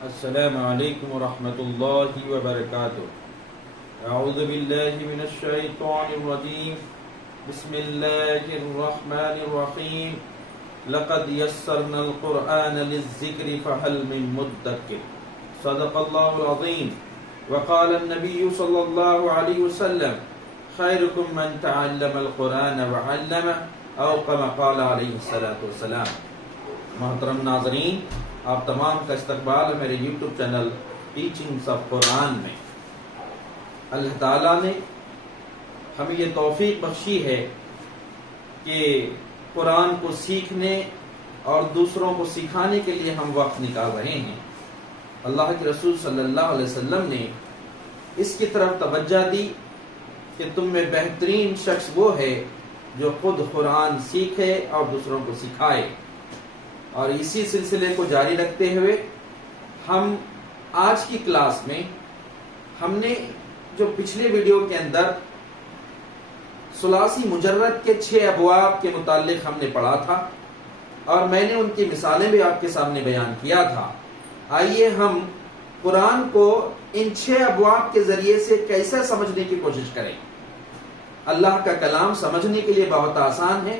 السلام علیکم ورحمۃ اللہ وبرکاتہ۔ اعوذ باللہ من الشیطان الرجیم، بسم اللہ الرحمن الرحیم۔ لقد یسرنا القرآن للذکر فہل من مدکر، صدق اللہ العظیم۔ وقال النبی صلی اللہ علیہ وسلم، خیرکم من تعلم القرآن وعلمہ، او کما قال علیہ الصلاۃ والسلام۔ محترم ناظرین، آپ تمام کا استقبال ہے میرے یوٹیوب چینل ٹیچنگز آف قرآن میں۔ اللہ تعالیٰ نے ہمیں یہ توفیق بخشی ہے کہ قرآن کو سیکھنے اور دوسروں کو سکھانے کے لیے ہم وقت نکال رہے ہیں۔ اللہ کے رسول صلی اللہ علیہ وسلم نے اس کی طرف توجہ دی کہ تم میں بہترین شخص وہ ہے جو خود قرآن سیکھے اور دوسروں کو سکھائے۔ اور اسی سلسلے کو جاری رکھتے ہوئے ہم آج کی کلاس میں ہم نے جو پچھلے ویڈیو کے اندر ثلاثی مجرد کے 6 ابواب کے متعلق ہم نے پڑھا تھا اور میں نے ان کی مثالیں بھی آپ کے سامنے بیان کیا تھا۔ آئیے ہم قرآن کو ان 6 ابواب کے ذریعے سے کیسے سمجھنے کی کوشش کریں۔ اللہ کا کلام سمجھنے کے لیے بہت آسان ہے۔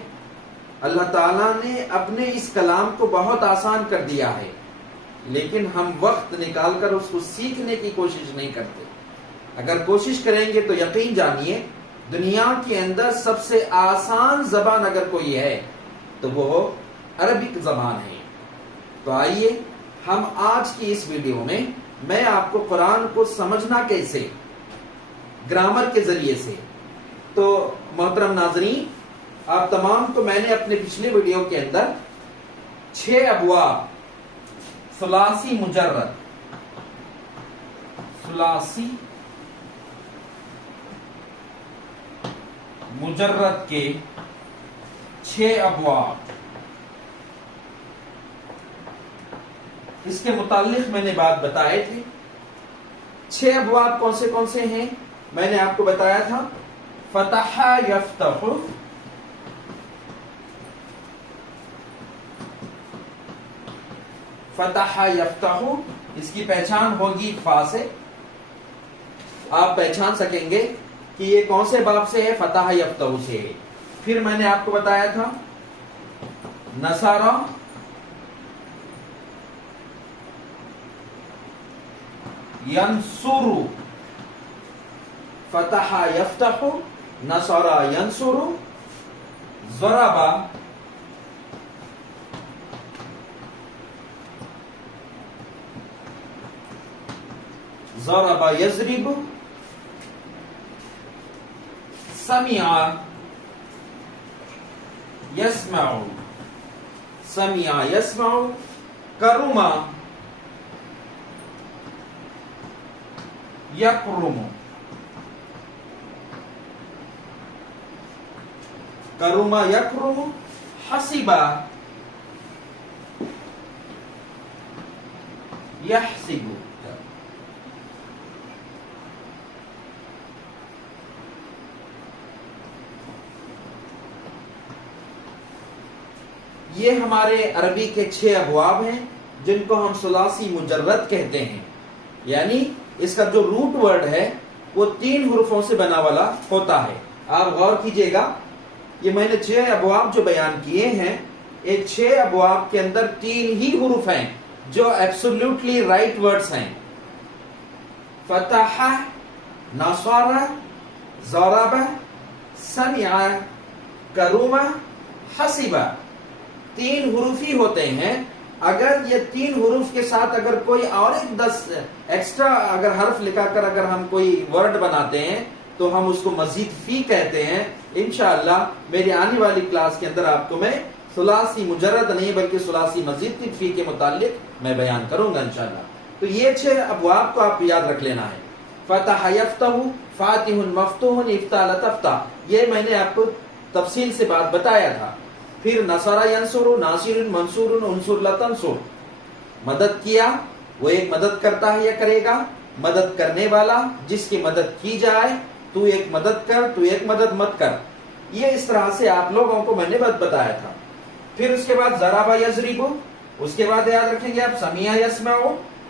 اللہ تعالیٰ نے اپنے اس کلام کو بہت آسان کر دیا ہے، لیکن ہم وقت نکال کر اس کو سیکھنے کی کوشش نہیں کرتے۔ اگر کوشش کریں گے تو یقین جانیے دنیا کے اندر سب سے آسان زبان اگر کوئی ہے تو وہ عربک زبان ہے۔ تو آئیے ہم آج کی اس ویڈیو میں آپ کو قرآن کو سمجھنا کیسے، گرامر کے ذریعے سے۔ تو محترم ناظرین، آپ تمام کو میں نے اپنے پچھلے ویڈیو کے اندر 6 ابواب ثلاثی مجرد کے 6 ابواب، اس کے متعلق میں نے بات بتائے تھے۔ 6 ابواب کون سے ہیں میں نے آپ کو بتایا تھا۔ فتح یفتح، فتح یفتح، اس کی پہچان ہوگی فا سے۔ آپ پہچان سکیں گے کہ یہ کون سے باب سے ہے، فتح یفتح سے ہے۔ پھر میں نے آپ کو بتایا تھا نصارہ، ینصر، فتح یفتح، نصارہ ینصر، ضربہ، ضرب یضرب، سمع یسمع، سمع یسمع، کرم یکرم، کرم یکرم، حسب یحسب۔ یہ ہمارے عربی کے 6 ابواب ہیں جن کو ہم ثلاثی مجرد کہتے ہیں، یعنی اس کا جو روٹ ورڈ ہے وہ 3 حروفوں سے بنا والا ہوتا ہے۔ آپ غور کیجئے گا، یہ میں نے 6 ابواب جو بیان کیے ہیں، یہ 6 ابواب کے اندر 3 ہی حروف ہیں جو ایبسولوٹلی رائٹ ورڈز ہیں۔ فتح، نصر، ضرب، سمع، کرم، حسب، 3 حروف ہی ہوتے ہیں۔ اگر یہ 3 حروف کے ساتھ اگر کوئی اور 10 ایکسٹرا اگر حرف لکھا کر اگر ہم کوئی ورڈ بناتے ہیں تو ہم اس کو مزید فی کہتے ہیں۔ انشاءاللہ میری آنے والی کلاس کے اندر آپ کو میں ثلاثی مجرد نہیں بلکہ ثلاثی مزید کی فی کے متعلق میں بیان کروں گا انشاءاللہ۔ تو یہ 6 ابواب کو آپ یاد رکھ لینا ہے۔ فتح یفتح، فاتح مفتوح، افتح لتفتح، یہ میں نے آپ کو تفصیل سے بات بتایا تھا۔ پھر نصر ینصر، ناصر منصور، انصر لتنصر، مدد کیا، وہ ایک مدد کرتا ہے یا کرے گا، مدد کرنے والا جس کی مدد کی جائے، تو ایک مدد کر، تو ایک مدد مت کر، یہ اس طرح سے آپ لوگوں کو میں نے بتایا تھا۔ پھر اس کے بعد ضرب یضرب، اس کے بعد یاد رکھیں گے آپ سمیع یسمع،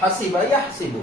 hasiba yahsibu।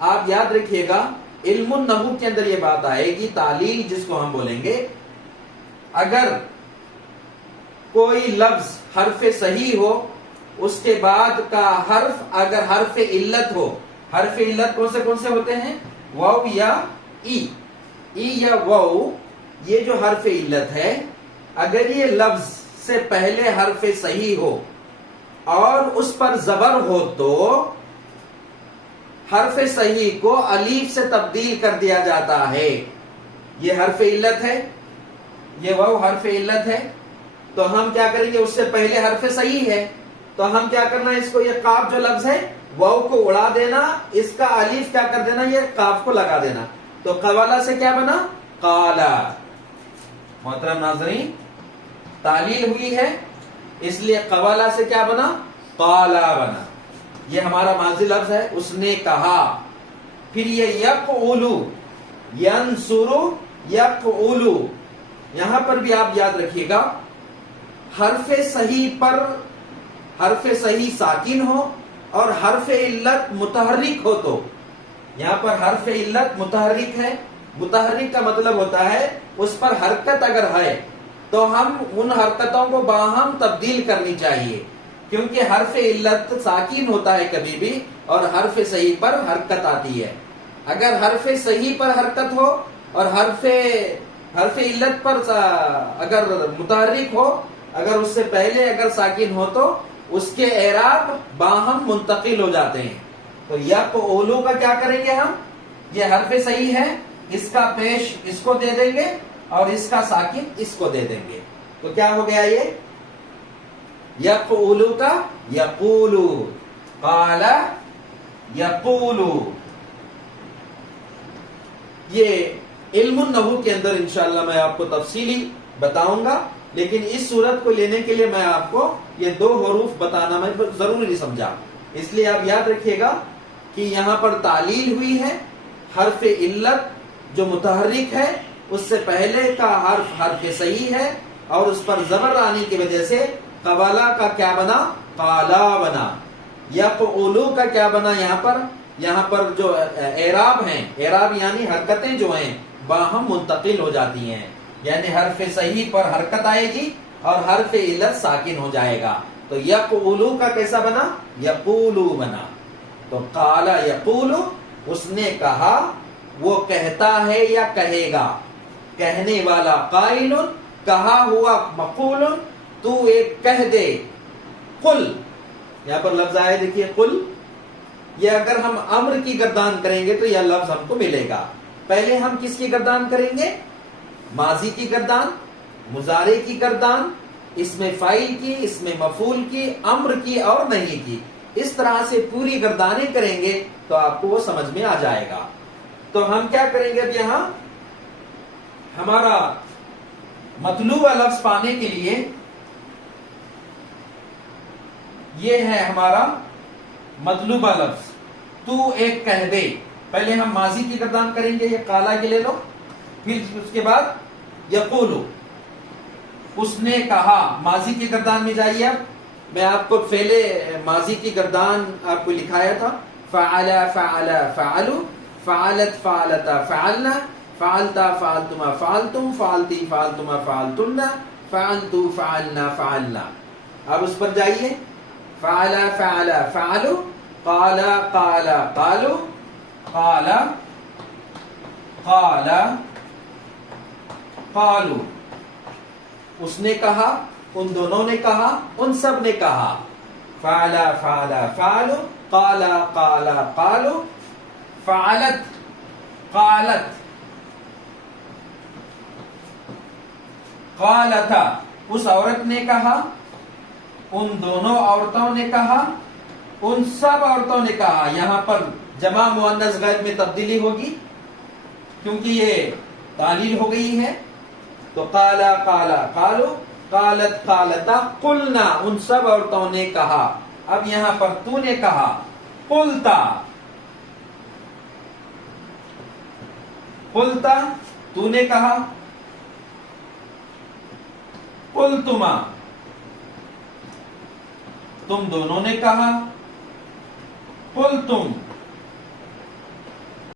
آپ یاد رکھیے گا علم النحو کے اندر یہ بات آئے گی، تعلیل جس کو ہم بولیں گے، اگر کوئی لفظ حرف صحیح ہو، اس کے بعد کا حرف اگر حرف علت ہو، حرف علت کون سے ہوتے ہیں؟ واو یا ای یا واو، یہ جو حرف علت ہے اگر یہ لفظ سے پہلے حرف صحیح ہو اور اس پر زبر ہو تو حرف صحیح کو الف سے تبدیل کر دیا جاتا ہے. یہ حرف علت ہے، یہ واو حرف علت ہے، تو ہم کیا کریں گے؟ اس سے پہلے حرف صحیح ہے تو ہم کیا کرنا ہے؟ اس کو، یہ قاف جو لفظ ہے واو کو اڑا دینا، اس کا الف کیا کر دینا؟ یہ قاف کو لگا دینا. تو قوالا سے کیا بنا؟ قالا. محترم ناظرین، تعلیل ہوئی ہے اس لیے قوالا سے کیا بنا؟ قالا بنا. یہ ہمارا ماضی لفظ ہے، اس نے کہا. پھر یہ یقولو، ینصرو، یقولو، یہاں پر بھی آپ یاد رکھیے گا حرف صحیح پر حرف صحیح ساکن ہو اور حرف علت متحرک ہو تو، یہاں پر حرف علت متحرک ہے. متحرک کا مطلب ہوتا ہے اس پر حرکت اگر ہے تو ہم ان حرکتوں کو باہم تبدیل کرنی چاہیے، کیونکہ حرف علت ساکن ہوتا ہے کبھی بھی اور حرف صحیح پر حرکت آتی ہے. اگر حرف صحیح پر حرکت ہو اور حرف علت پر اگر متحرک ہو، اگر اس سے پہلے اگر ساکن ہو تو اس کے اعراب باہم منتقل ہو جاتے ہیں. تو یقولو کا کیا کریں گے ہم؟ یہ حرف صحیح ہے، اس کا پیش اس کو دے دیں گے اور اس کا ساکن اس کو دے دیں گے. تو کیا ہو گیا؟ یہ یقولو کا یقولو، قال یقولو. یہ علم النحو کے اندر انشاءاللہ میں آپ کو تفصیلی بتاؤں گا، لیکن اس صورت کو لینے کے لیے میں آپ کو یہ دو حروف بتانا میں ضروری نہیں سمجھا. اس لیے آپ یاد رکھیے گا کہ یہاں پر تعلیل ہوئی ہے، حرف علت جو متحرک ہے اس سے پہلے کا حرف صحیح ہے اور اس پر زبر آنے کی وجہ سے قوالا کا کیا بنا؟ قالا بنا. یقولو کا کیا بنا؟ یہاں پر جو اعراب ہیں، اعراب یعنی حرکتیں جو ہیں باہم منتقل ہو جاتی ہیں، یعنی حرف صحیح پر حرکت آئے گی اور حرف علت ساکن ہو جائے گا. تو یقولو کا کیسا بنا؟ یقولو بنا. تو قالا یقولو، اس نے کہا، وہ کہتا ہے یا کہے گا. کہنے والا قائل، کہا ہوا مقول، تو ایک کہہ دے. قل، یہاں پر لفظ آئے دیکھیے قل، یہ اگر ہم امر کی گردان کریں گے تو یہ لفظ ہم کو ملے گا. پہلے ہم کس کی گردان کریں گے؟ ماضی کی گردان، مضارع کی گردان، اسم فاعل کی، اسم مفعول کی، امر کی اور نہیں کی. اس طرح سے پوری گردانیں کریں گے تو آپ کو وہ سمجھ میں آ جائے گا. تو ہم کیا کریں گے؟ اب یہاں ہمارا مطلوبہ لفظ پانے کے لیے یہ ہے ہمارا مطلوبہ لفظ، تو ایک کہہ دے. پہلے ہم ماضی کی گردان کریں گے، یہ قالا کے لے لو. پھر اس کے بعد یقولو، اس نے کہا. ماضی کی گردان میں جائیے. اب میں آپ کو پہلے ماضی کی گردان آپ کو لکھایا تھا. فعل فعل فعلوا، فعلت فعلتا فعلنا، فعلتا فعلتما فعلتم، فعلتی فعلتما فعلتن، فعلتو فعلنا فعلنا. اب اس پر جائیے. فعل فعل فعلوا، قال قال قالوا، قال قال قالوا. اس نے کہا، ان دونوں نے کہا، ان سب نے کہا. فعل فعل فعلوا، قال قال قالوا، فعلت قالت، قالتا. اس عورت نے کہا، ان دونوں عورتوں نے کہا، ان سب عورتوں نے کہا. یہاں پر جمع مؤنث غائب میں تبدیلی ہوگی کیونکہ یہ تعلیل ہو گئی ہے. تو قالا قالا قالو، قالت قالتا، قلنا، ان سب عورتوں نے کہا. اب یہاں پر تو نے کہا، قلتا، قلتا تو نے کہا، قلتما تم دونوں نے کہا، قلتم